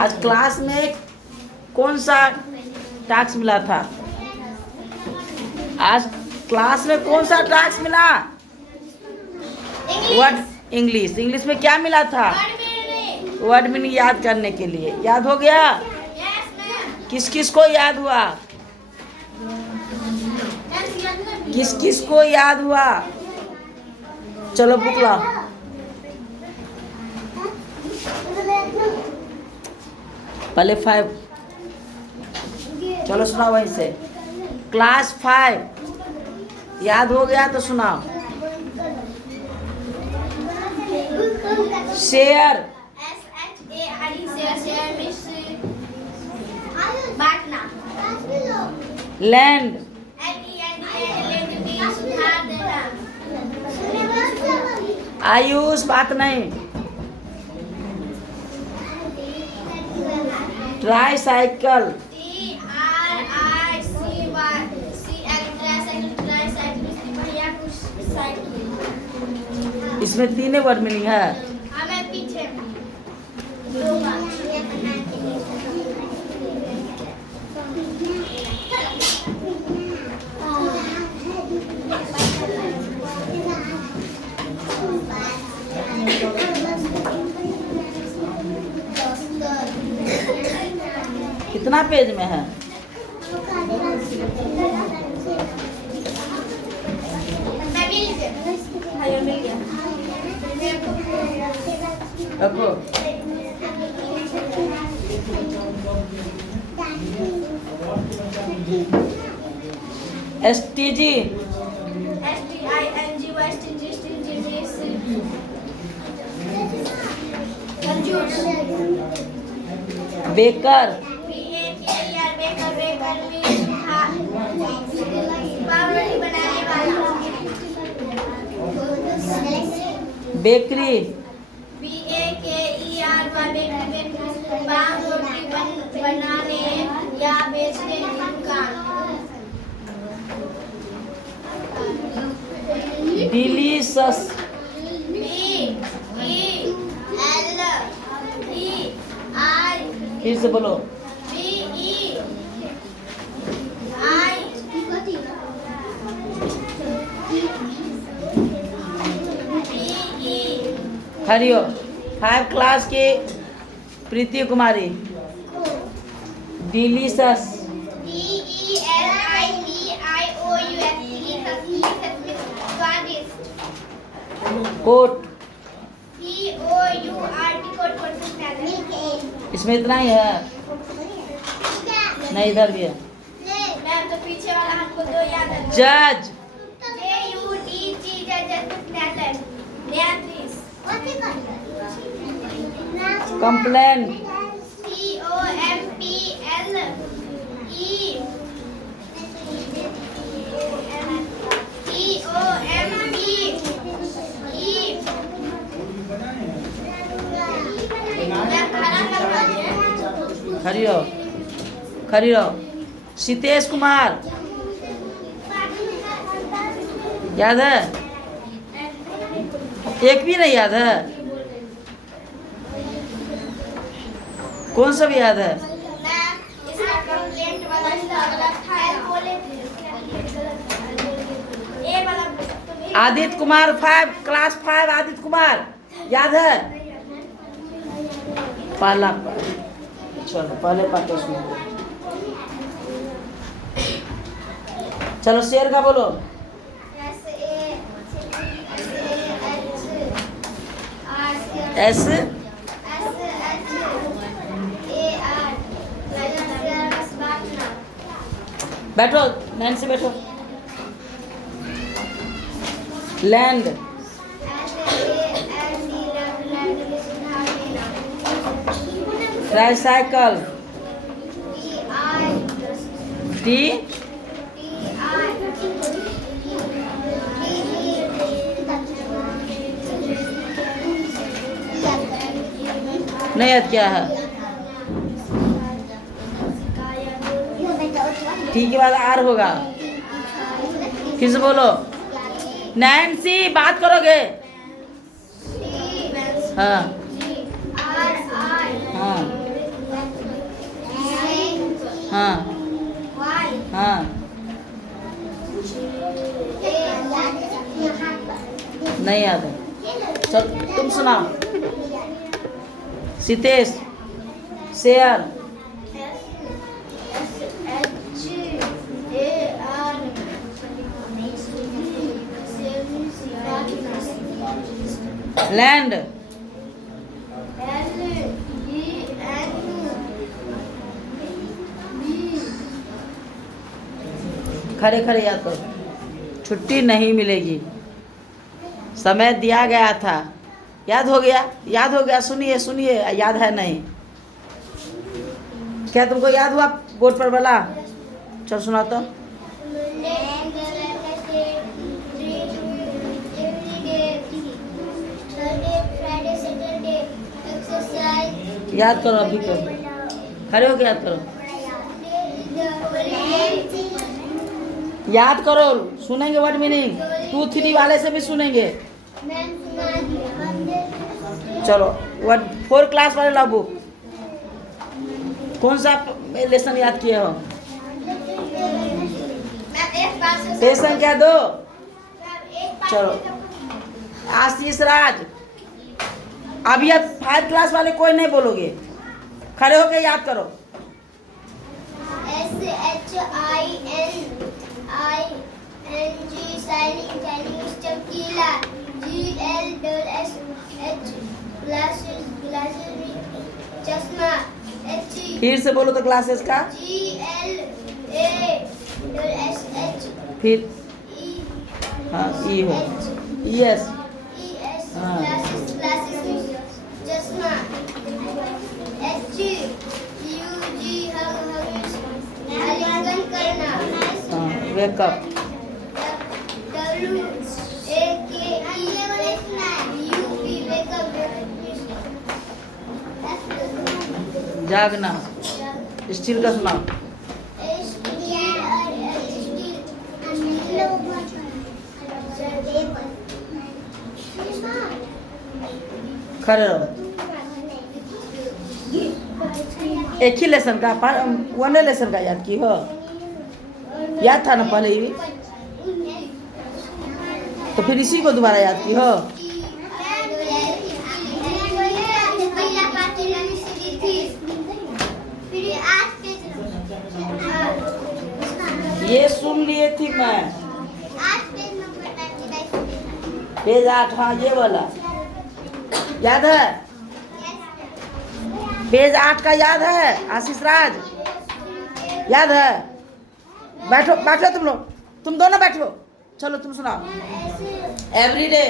आज क्लास में कौन सा टास्क मिला था? आज क्लास में कौन सा टास्क मिला? Word English. इंग्लिश में क्या मिला था? वर्ड मीनिंग याद करने के लिए। याद हो गया? किस किस को याद हुआ? किस किस को याद हुआ? चलो बुक लाओ। पहले 5। चलो सुनाओ वहीं से। क्लास 5 याद हो गया तो सुनाओ। शेयर। बांटना। लैंड। आयुष बात नहीं। ट्राईसाइकिल। इसमें 3 वर्ड मीनिंग है। पीछे कितना पेज में है? रखो। STG। बेकर। बेकरी। बनाने या बेचने की दुकान। डिलीशस। फिर से बोलो। हरिओ 5 क्लास की प्रीति कुमारी। डिलीशस। कोट। इसमें इतना ही है? नहीं इधर भी है। तो पीछे वाला हमको 2 याद है। जज। कंप्लेन। खड़ी रहो, खड़ी रहो। सीतेश कुमार याद है? एक भी नहीं याद है? कौन सा भी याद है? आदित्य कुमार 5 क्लास 5। आदित्य कुमार याद है? पहला चलो पहले पाठ सुनो। चलो शेर का बोलो। एस। बैठो नैन्सी बैठो। लैंड। ट्राईसाइकिल। टी। नहीं याद क्या है? टी के बाद आर होगा। फिर से बोलो। नैन्सी बात करोगे? हाँ हाँ हाँ वाई हाँ नहीं याद है। चल तुम सुनाओ। सितेश शेयर लैंड खड़े खड़े याद करो। छुट्टी नहीं मिलेगी, समय दिया गया था। याद हो गया, याद हो गया। सुनिए सुनिए, याद है नहीं क्या तुमको? याद हुआ बोर्ड पर वाला? चल सुना तो। याद करो अभी करो, खड़े हो के याद करो। याद करो, सुनेंगे वर्ड मीनिंग। 2, 3 वाले से भी सुनेंगे। चलो वर्ड 4 क्लास वाले ला बुक। कौन सा लेसन याद किए हो? लेसन क्या दो? चलो आशीष राज। अभी अब 5 क्लास वाले कोई नहीं बोलोगे, खड़े होके याद करो। चश्मा फिर से बोलो तो क्लासेस का। फिर हाँ ई हो, यस हाँ चश्मा आलिंगन करना हाँ वेकअप। जागना। स्टील का सुनाओ। खड़े रहो। एक ही लेसन का, 1 लेसन का याद की हो? याद था ना पहले ही, तो फिर इसी को दोबारा याद की हो? ये सुन लिए थी मैं। पेज 8 हाँ ये वाला याद है? पेज 8 का याद है आशीष राज? याद है? बैठो बैठो तुम लोग, तुम दोनों बैठो। चलो तुम सुनाओ। एवरीडे।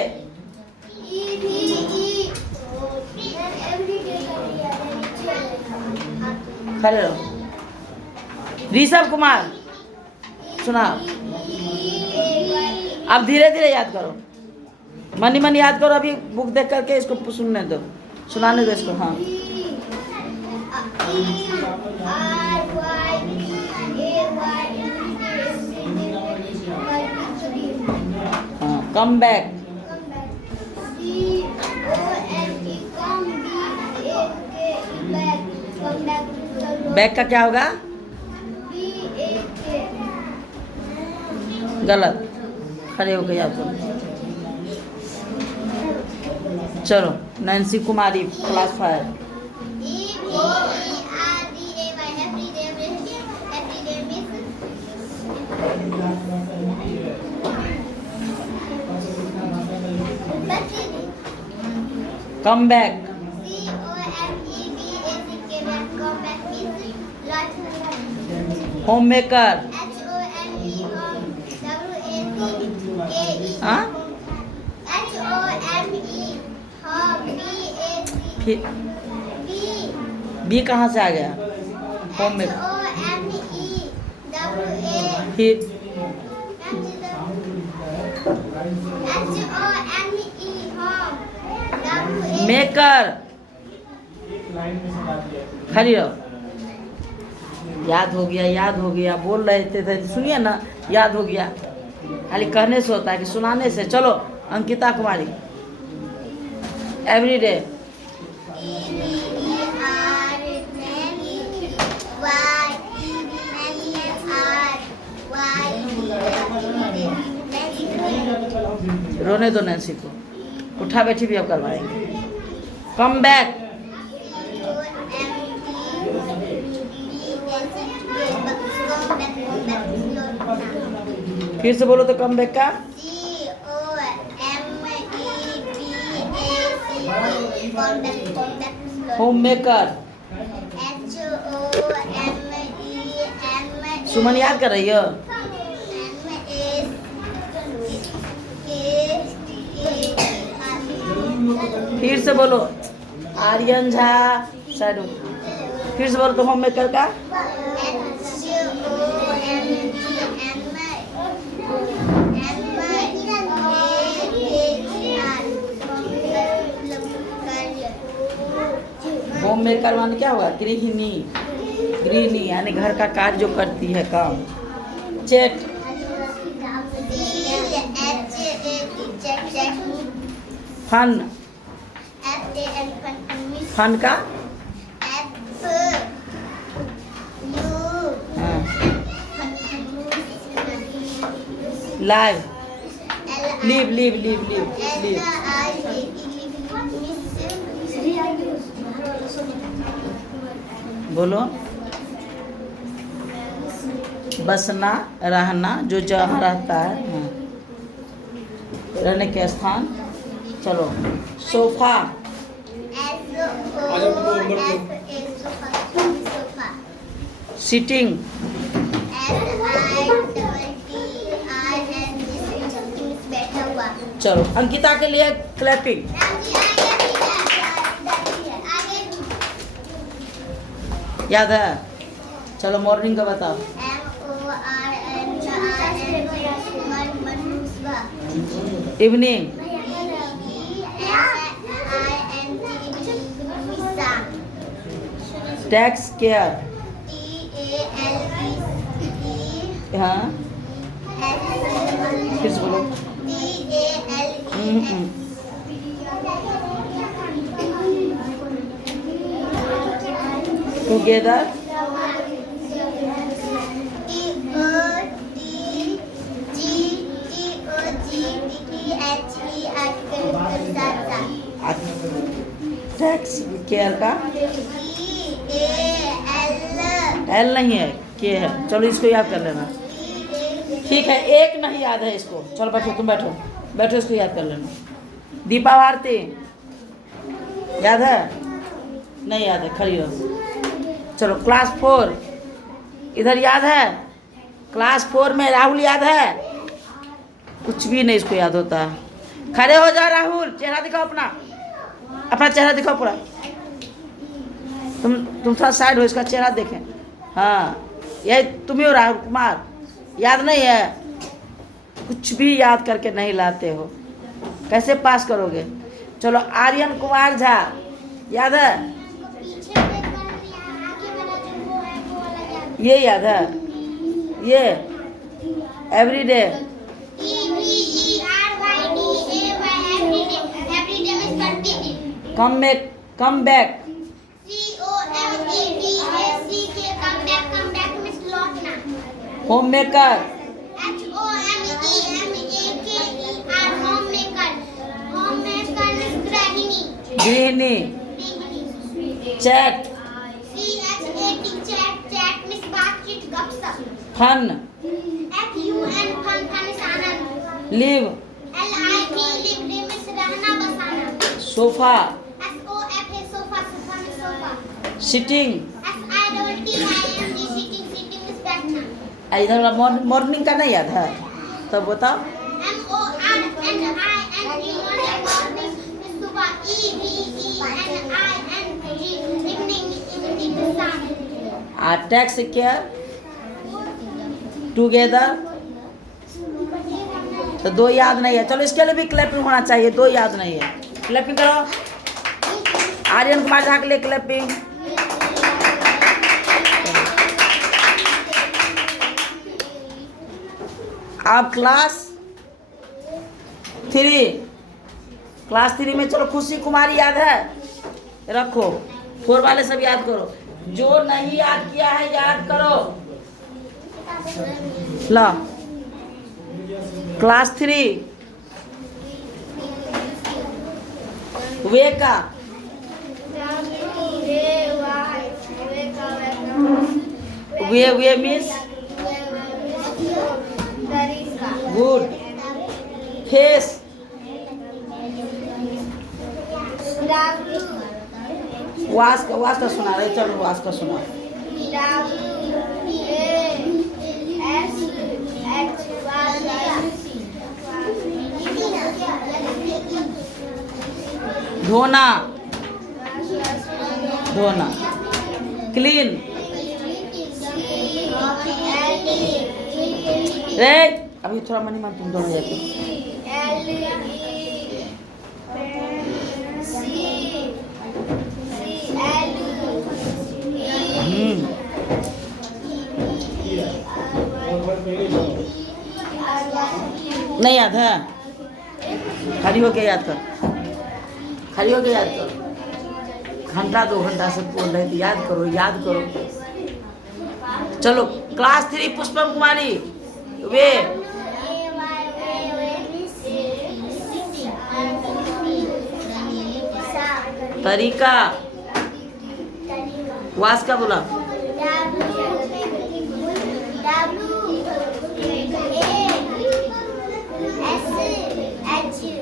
खड़े रहो। ऋषभ कुमार सुनाओ। अब धीरे धीरे याद करो, मनी मनी याद करो। अभी बुक देख करके इसको सुनने दो, सुनाने दो इसको। हाँ हाँ कम बैक। बैक का क्या होगा? गलत। खड़े होकर याद करो। चलो Nancy Kumari class 5। Come back. Home maker. हाँ फिर बी कहाँ से आ गया? Home maker. फिर मेकर। खड़ी रहो। याद हो गया, याद हो गया बोल रहे थे, सुनिए ना। याद हो गया, खाली कहने से होता है कि सुनाने से। चलो अंकिता कुमारी। एवरीडे। रोने दो नैन्सी को, उठा बैठी भी अब करवाएंगे। Come back. फिर से बोलो तो कम बैक का। Home maker. सुमन याद कर रही हो? फिर से बोलो। आर्यन झा शायद। फिर से बोलो तो होम मेकर का। होम मेकर माने क्या हुआ? गृहिणी। गृहिणी यानी घर का कार्य जो करती है काम। चेट। फन। फन का live. Leave leave leave leave leave. बोलो। बसना, रहना, जो जहाँ रहता है, हाँ। रहने के स्थान। चलो। सोफा। सिटिंग। चलो अंकिता के लिए क्लैपिंग। याद है? चलो मॉर्निंग का बताओ। इवनिंग। Tax care. हाँ फिर से बोलो। टुगेदर। टैक्स केयर का एल नहीं है, के है। चलो इसको याद कर लेना। ठीक है, एक नहीं याद है इसको। चलो बैठो, तुम बैठो बैठो, इसको याद कर लेना। दीपा भारती याद है? नहीं याद है, खड़ी रहो। चलो क्लास 4 इधर याद है? क्लास 4 में राहुल याद है? कुछ भी नहीं इसको याद होता। खड़े हो जा राहुल, चेहरा दिखाओ अपना, अपना चेहरा दिखाओ पूरा। तुम थोड़ा साइड हो, इसका चेहरा देखें। हाँ यही तुम ही हो राहुल कुमार। याद नहीं है? कुछ भी याद करके नहीं लाते हो, कैसे पास करोगे? चलो आर्यन कुमार झा याद है? ये याद है? ये everyday. Come back. Home maker. गृहिणी। Chat. Fun. Live. Sofa. Sitting. इधर मॉर्निंग का नहीं याद है? तब बताओ। Takes care. टुगेदर। तो 2 याद नहीं है। चलो इसके लिए भी क्लैपिंग होना चाहिए। 2 याद नहीं है, क्लैपिंग करो। आर्यन कुमार झा के लिए क्लैपिंग। अब क्लास 3 में चलो खुशी कुमारी याद है? रखो। 4 वाले सब याद करो। जो नहीं याद किया है याद करो। ला क्लास 3 वे का वे मीन्स गुड। फेस वास का सुना रहे, चलो वास का सुना। धोना धोना। क्लीन रे, अभी थोड़ा मनी मान तुम दोनों जाते। नहीं याद है, खड़ी होके याद कर, खड़ी होके याद कर। घंटा 2 घंटा से बोल रहे थे, याद करो याद करो। चलो क्लास 3 पुष्पम कुमारी वे तरीका वास का बोला।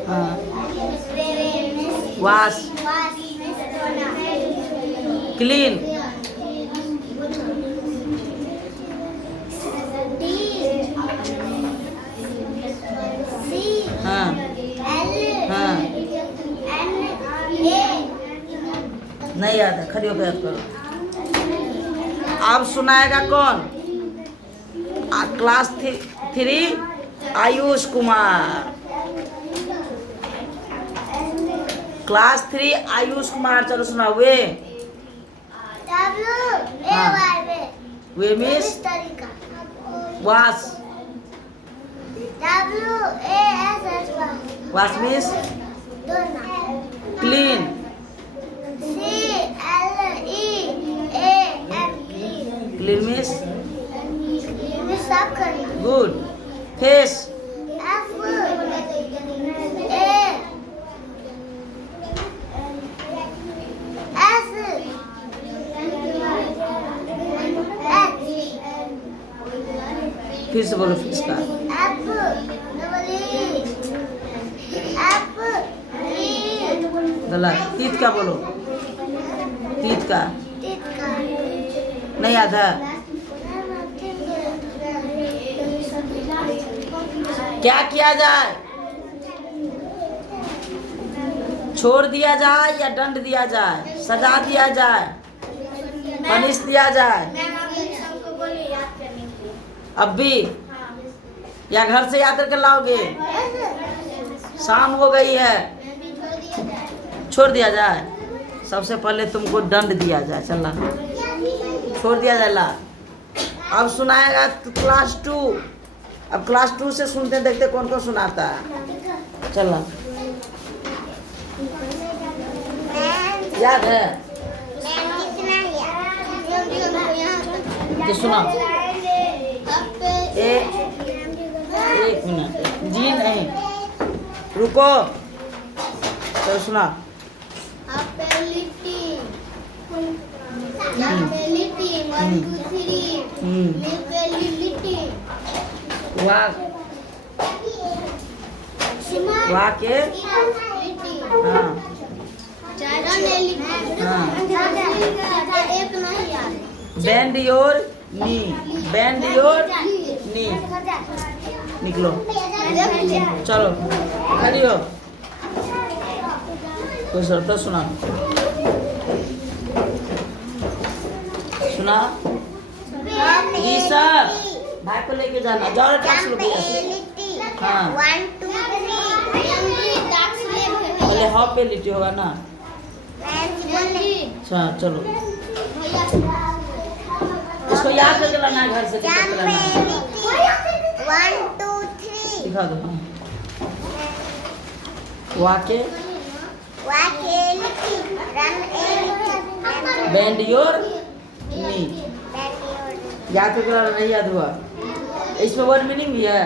हाँ वास। क्लीन हाँ हाँ नहीं याद है, खड़ी होकर याद करो। अब सुनाएगा कौन? क्लास 3 आयुष कुमार। क्लास 3 आयुष कुमार, चलो सुना। वे वे मीन्स वास। वास means clean. Clean means good. Face फिर से बोलो फिर का। गलत। तीत का बोलो, तीत का नहीं याद है। क्या किया जाए? छोड़ दिया जाए या दंड दिया जाए, सजा दिया जाए, पनिश दिया जाए? अब भी या घर से याद करके लाओगे? शाम हो गई है, छोड़ दिया जाए। सबसे पहले तुमको दंड दिया जाए, चला छोड़ दिया जाए ला। अब सुनाएगा क्लास 2। अब क्लास 2 से सुनते देखते कौन कौन सुनाता है। चला याद है तो सुना। एक मिनट जी नहीं रुको, चलो सुना। वाह के हाँ हाँ। Bend your knee, bend your knee. निकलो चलो खड़ी हो। कोई शर्त सुना सुना। जी सर भाई को लेके जाना, जाओ टैक्स लो। हाँ पहले हॉप पे लिटी होगा ना। अच्छा चलो इसको याद करके लाना है घर से। 1 2 3 दिखा दो। वाके बेंड योर नी। याद करके लाना, नहीं याद हुआ? इसमें वर्ड मीनिंग भी है।